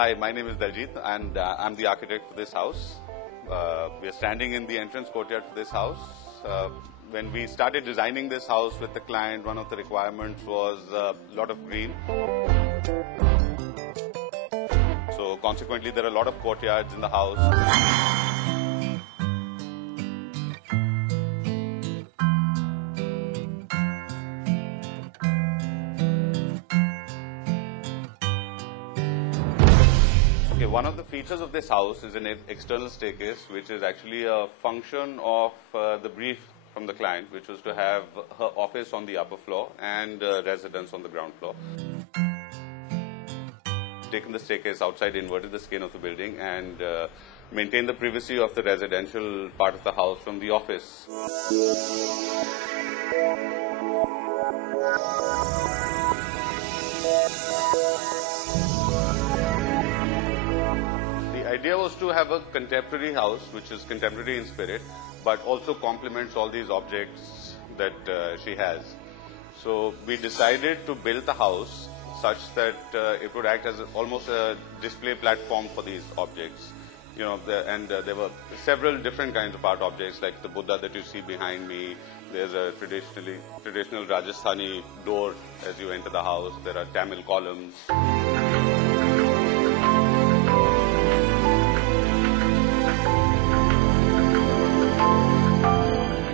Hi, my name is Daljit and I'm the architect for this house. We are standing in the entrance courtyard for this house. When we started designing this house with the client, one of the requirements was a lot of green. So consequently, there are a lot of courtyards in the house. Okay, one of the features of this house is an external staircase, which is actually a function of the brief from the client, which was to have her office on the upper floor and residence on the ground floor. Taken the staircase outside, inverted the skin of the building, and maintained the privacy of the residential part of the house from the office. The idea was to have a contemporary house, which is contemporary in spirit, but also complements all these objects that she has. So we decided to build the house such that it would act as almost a display platform for these objects. You know, there were several different kinds of art objects, like the Buddha that you see behind me. There's a traditional Rajasthani door as you enter the house. There are Tamil columns.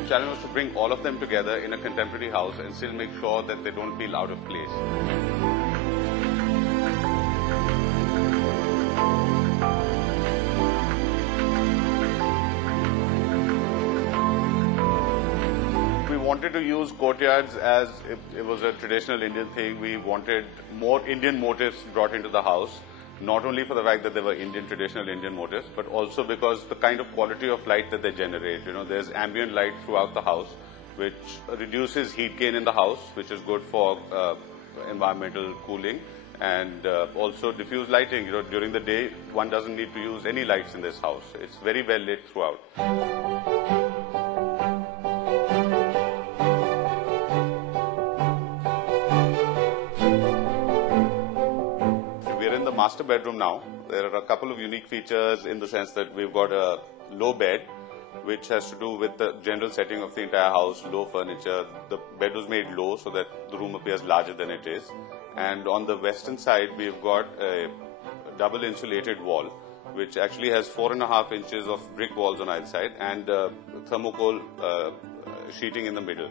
The challenge was to bring all of them together in a contemporary house and still make sure that they don't feel out of place. We wanted to use courtyards as if it was a traditional Indian thing. We wanted more Indian motifs brought into the house. Not only for the fact that they were traditional Indian motifs, but also because the kind of quality of light that they generate. You know, there's ambient light throughout the house, which reduces heat gain in the house, which is good for environmental cooling, and also diffuse lighting. You know, during the day, one doesn't need to use any lights in this house. It's very well lit throughout. Master bedroom now. There are a couple of unique features in the sense that we've got a low bed, which has to do with the general setting of the entire house, low furniture. The bed was made low so that the room appears larger than it is. And on the western side, we've got a double insulated wall, which actually has 4.5 inches of brick walls on either side and thermocol sheeting in the middle.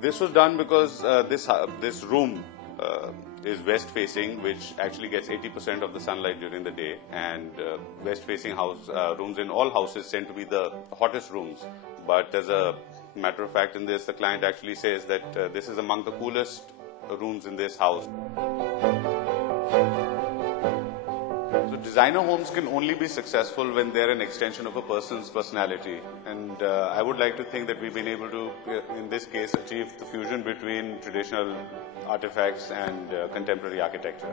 This was done because this room is west facing, which actually gets 80% of the sunlight during the day, and west facing house rooms in all houses tend to be the hottest rooms. But as a matter of fact, in this, the client actually says that this is among the coolest rooms in this house. So designer homes can only be successful when they're an extension of a person's personality, and I would like to think that we've been able to, in this case, achieve the fusion between traditional artifacts and contemporary architecture.